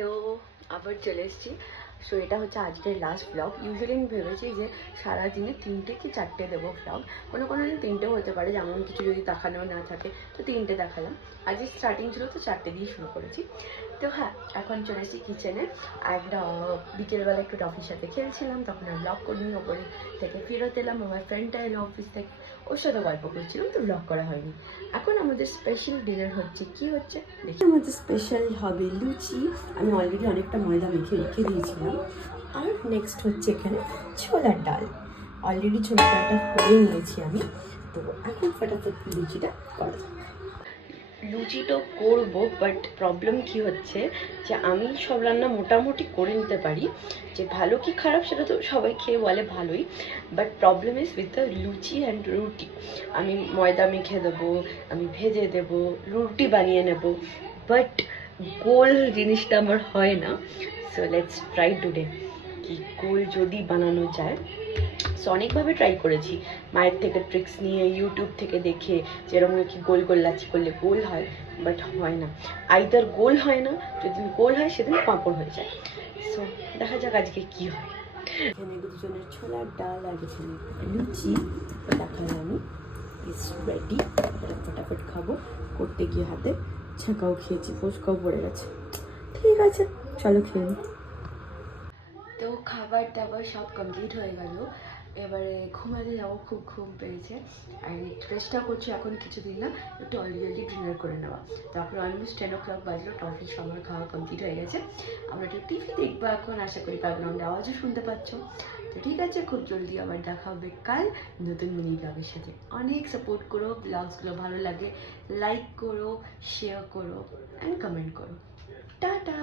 Hello, আবার চলে এসেছি। সো এটা হচ্ছে আজকের লাস্ট ব্লগ। ইউজুয়ালি আমি ভেবেছি যে সারাদিনে 3টে কি 4টে দেবো ব্লগ। কোনো দিন 3টেও হতে পারে, যেমন কিছু যদি দেখানো না থাকে তো 3টে দেখালাম। আজকে স্টার্টিং ছিল তো 4টে দিয়ে শুরু করেছি। তো হ্যাঁ, এখন চলে এসেছি কিচেনে। একটা বিকেলবেলা একটু টফির সাথে খেলছিলাম, তখন আর ব্লগ করিনি। ওপরে থেকে ফেরত এলাম, আমার ফ্রেন্ডটা এলো অফিস থেকে, ওর সাথে গল্প করছিলাম, তো ব্লগ করা হয়নি। এখন আমাদের স্পেশাল ডিনার হচ্ছে, কি হচ্ছে দেখি। আমাদের স্পেশাল হবে লুচি। আমি অলরেডি অনেকটা ময়দা মেখে রেখে দিয়েছিলাম। আর নেক্সট হচ্ছে এখানে ছোলার ডাল। অলরেডি ছোলার ডালটা করে নিয়েছি আমি। তো এখন ফটাফট লুচিটা করা যাক। লুচি তো করবো, বাট প্রবলেম কি হচ্ছে যে আমি সব রান্না মোটামুটি করে নিতে পারি। যে ভালো কি খারাপ সেটা তো সবাই খেয়ে বলে ভালোই, but problem is with the luchi and রুটি। আমি ময়দা মেখে দেবো, আমি ভেজে দেবো, রুটি বানিয়ে নেব, বাট গোল জিনিসটা আমার হয় না। সো লেটস ট্রাই টুডে কি গোল যদি বানানো যায়। সো অনেকভাবে ট্রাই করেছি, মায়ের থেকে ট্রিক্স নিয়ে, ইউটিউব থেকে দেখে, যেরকম কি গোল গোল লাচি করলে গোল হয়, বাট হয় না। আইদার গোল হয় না, যেদিন গোল হয় সেদিন পাঁপড় হয়ে যায়। সো দেখা যাক আজকে কি হয়। এখানে দুজনের ছোলার ডাল আর এখানে লুচি দেখালাম আমি। Is ready. ফটাফট খাবো। করতে গিয়ে হাতে ছাঁকাও খেয়েছি, ফুচকাও পড়ে গেছে। ঠিক আছে, চলো খেয়ে নিই। তো খাবার দাবার সব কমপ্লিট হয়ে গেল। এবারে ঘুমাতে যাবো, খুব ঘুম পেয়েছে। আর চেষ্টা করছি এখন কিছুদিন না একটু অলরেডি ডিনার করে নেওয়া। তারপর অলমোস্ট 10 o'clock বাজলো, টফির সময় খাওয়া কমপ্লিট হয়ে গেছে। আমরা একটু টিভি দেখবো এখন, আশা করি ব্যাকগ্রাউন্ডে আওয়াজও শুনতে পাচ্ছ। তো ঠিক আছে, খুব জলদি আবার দেখা হবে কাল নতুন মিনি ব্লগের সাথে। অনেক সাপোর্ট করো, ব্লগসগুলো ভালো লাগে লাইক করো, শেয়ার করো অ্যান্ড কমেন্ট করো। টাটা।